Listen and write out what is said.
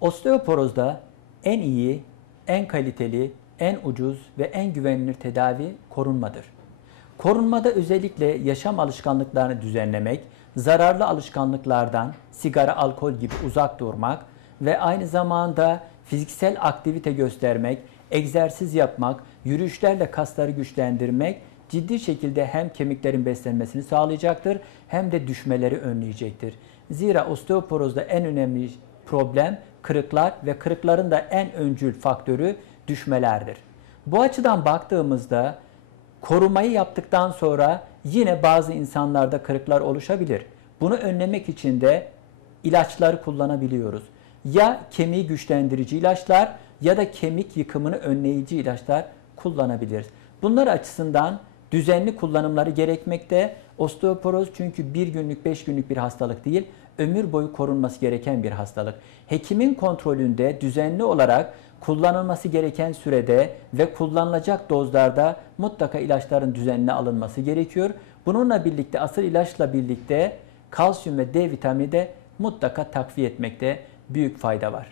Osteoporozda en iyi, en kaliteli, en ucuz ve en güvenilir tedavi korunmadır. Korunmada özellikle yaşam alışkanlıklarını düzenlemek, zararlı alışkanlıklardan sigara, alkol gibi uzak durmak ve aynı zamanda fiziksel aktivite göstermek, egzersiz yapmak, yürüyüşlerle kasları güçlendirmek ciddi şekilde hem kemiklerin beslenmesini sağlayacaktır hem de düşmeleri önleyecektir. Zira osteoporozda en önemli problem kırıklar ve kırıkların da en öncül faktörü düşmelerdir. Bu açıdan baktığımızda korumayı yaptıktan sonra yine bazı insanlarda kırıklar oluşabilir. Bunu önlemek için de ilaçları kullanabiliyoruz. Ya kemiği güçlendirici ilaçlar ya da kemik yıkımını önleyici ilaçlar kullanabiliriz. Bunlar açısından düzenli kullanımları gerekmekte. Osteoporoz çünkü bir günlük, beş günlük bir hastalık değil, ömür boyu korunması gereken bir hastalık. Hekimin kontrolünde düzenli olarak kullanılması gereken sürede ve kullanılacak dozlarda mutlaka ilaçların düzenli alınması gerekiyor. Bununla birlikte asıl ilaçla birlikte kalsiyum ve D vitamini de mutlaka takviye etmekte büyük fayda var.